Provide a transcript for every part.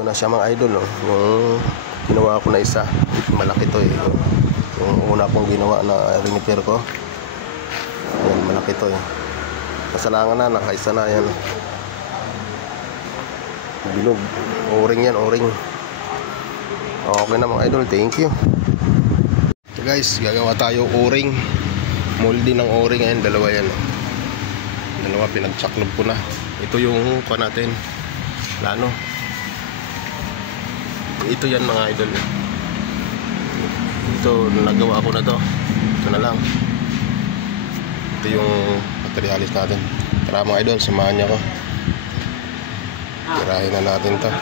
Ito na siya mga idol, no? Yung ginawa ko na isa, malaki to eh. Yung una kong ginawa na repair ko, ayan, malaki to eh. Kasalangan na, nakaisa na, ayan. Bilog, o-ring yan, o-ring. Okay na mga idol, thank you. So guys, gagawa tayo o-ring, moldy ng o-ring, ayan, dalawa yan. Dalawa, pinagtsaklob ko na. Ito yung kuha natin, plano. Ito yan mga idol. Ito, nagawa ko na to. Ito na lang. Ito yung materialis natin. Tara mga idol, samahan niyo ako. Tirahin na natin to.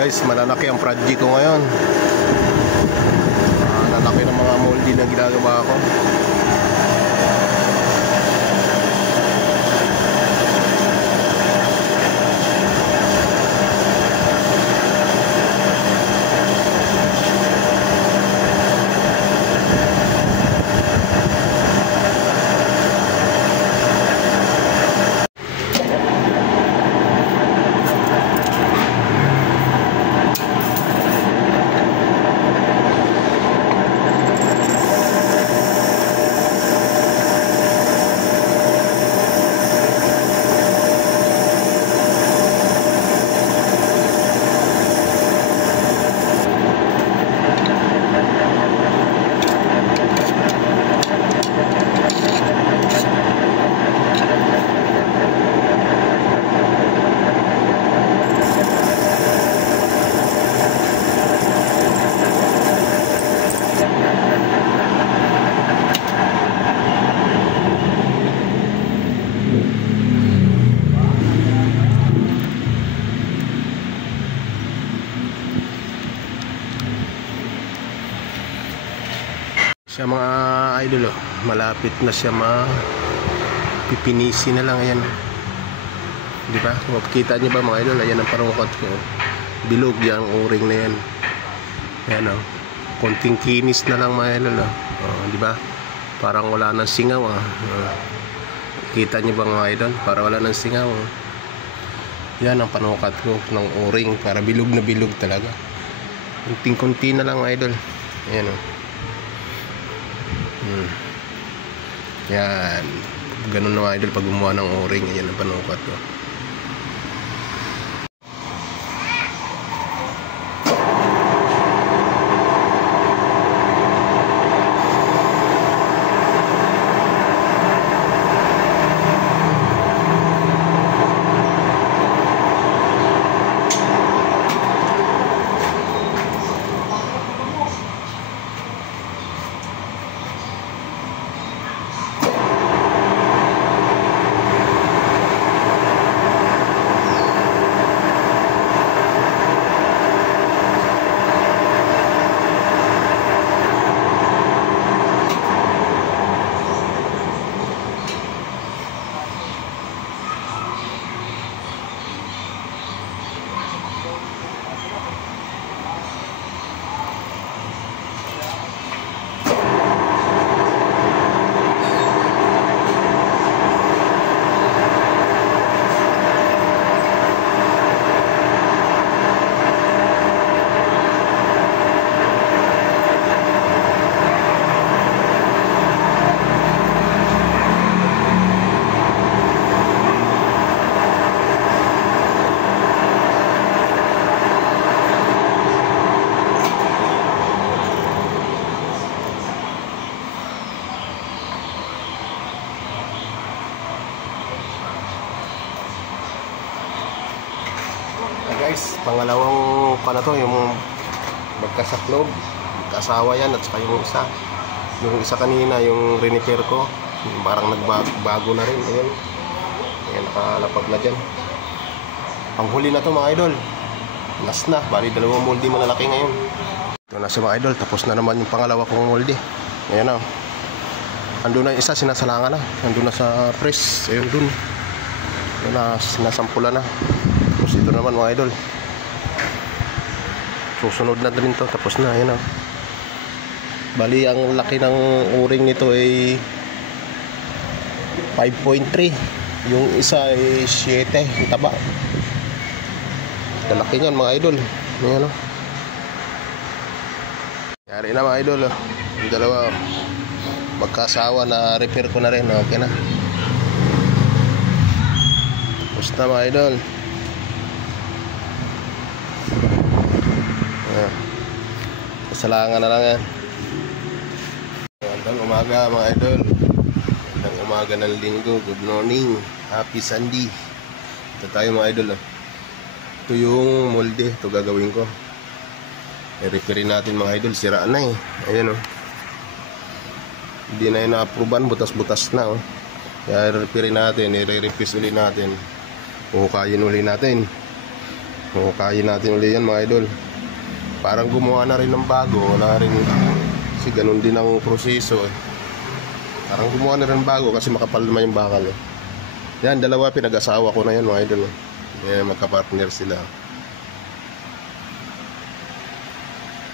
Guys, malalaki ang project ko ngayon. Lalaki ng mga moldy na ginagawa ko. Siya mga idol, oh, malapit na siya pipinisi na lang, ayan. Di ba? Makikita niyo ba mga idol? Ayan ang parungkot ko. Bilog yung o-ring na yan. Ayan, oh. Konting kinis na lang mga idol, oh. Oh, di ba? Parang wala nang singaw, ah. Kita niyo ba mga idol? Para wala nang singaw, oh. Yan ang panukat ko ng o-ring, para bilog na bilog talaga. Kunting-kunti na lang mga idol. Ayan, oh. Yan, ganun na mga idol pag gumawa ng o-ring. Yan ang panukat ko. guys, pangalawang na to, yung magkasaklob, magkasawa yan, at saka yung isa kanina, yung rinipair ko, yung parang nagbago na rin. Ayan, nakalapag na dyan. Panghuli na to mga idol, last na, bali dalawang molde malalaki ngayon. Ito na sa mga idol, tapos na naman yung pangalawa kong molde. Ayan o, andun na isa, sinasalangan na, andun na sa press, ayun dun, sinasampula na. Tapos ito naman mga idol, susunod na rin to, tapos na. Ayan o, bali ang laki ng o-ring nito ay 5.3, yung isa ay 7, ang taba. Kalaki niyan mga idol. Ayan o, yari na mga idol o. Yung dalawa magkasawa, na repair ko na rin, okay na. Tapos na mga idol. Kasalangan na lang yan. Magandang umaga mga idol, magandang umaga ng linggo. Good morning, happy Sunday. Ito tayo mga idol. Ito yung molde, ito gagawin ko. I-repairin natin mga idol, siraan na eh. Ayan o, hindi na yun na-approvean, butas-butas na o. Kaya i-repairin natin, i-repair ulit natin, huhukayin ulit natin. Huhukayin natin ulit yan mga idol. Parang gumawa na rin ng bago, wala rin, kasi ganun din ang proseso eh. Parang gumawa na rin bago kasi makapal naman yung bakal eh. Yan, dalawa pinag-asawa ko na yan mga idol eh. Yan, magka-partner sila.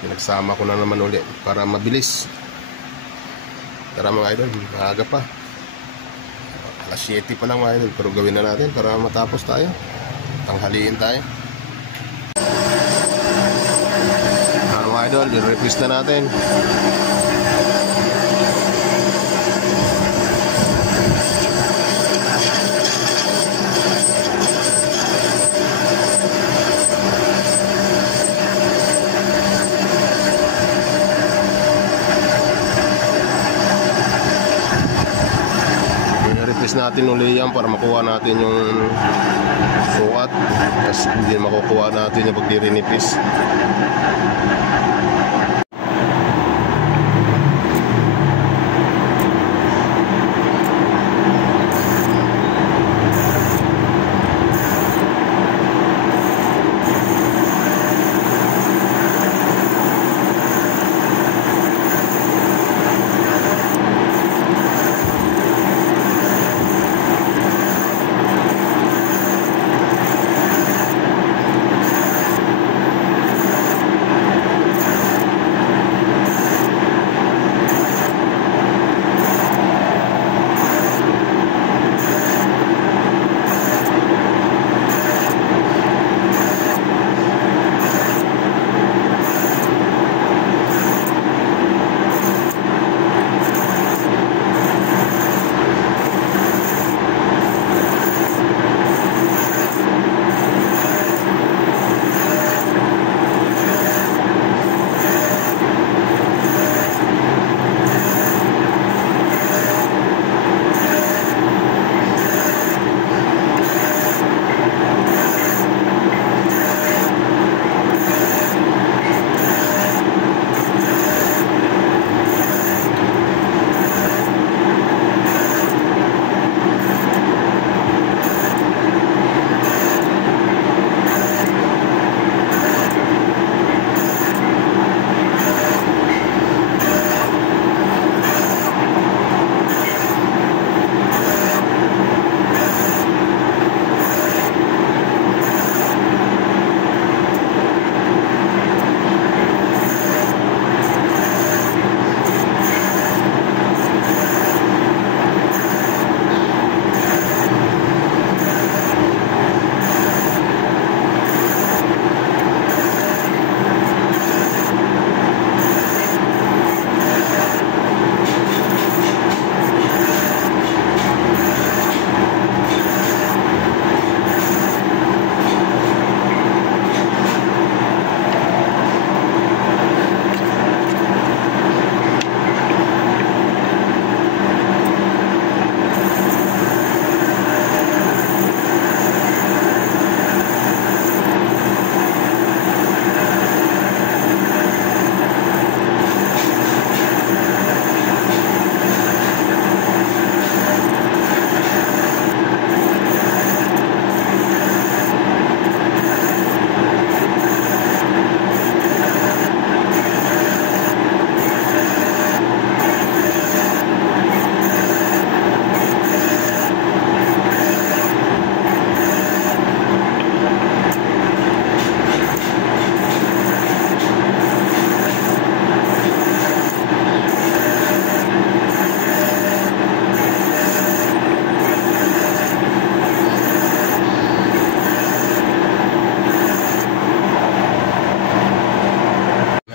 Pinagsama ko na naman ulit para mabilis. Tara mga idol, maaga pa, alas 7 pa lang mga idol, pero gawin na natin para matapos tayo, tanghaliin tayo. Mga idol, i-replace na natin. Natin ulit yan para makuha natin yung sukat, kasi hindi makukuha natin yung pagdirinipis.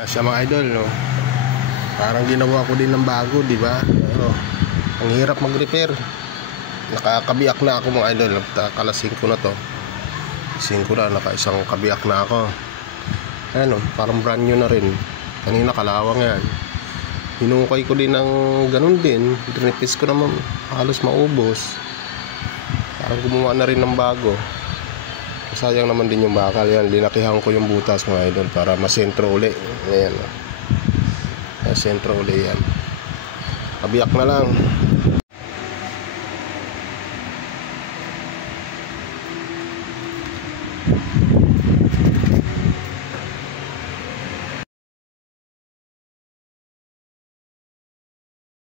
Sa mga idol, no? Parang ginawa ko din ng bago, di ba? Ang hirap mag-repair. Nakakabiyak na ako mga idol. Kalasing ko na to. 5 na, naka-isang kabiyak na ako. Ayan, parang brand new na rin. Kanina kalawang yan. Hinukay ko din ng ganun din. Drinipis ko naman halos maubos. Parang gumawa na rin ng bago. Sayang naman din yung bakal. Yan, linakihan ko yung butas mga idol para masentro uli. Ayan, masentro uli yan. Kabiyak na lang.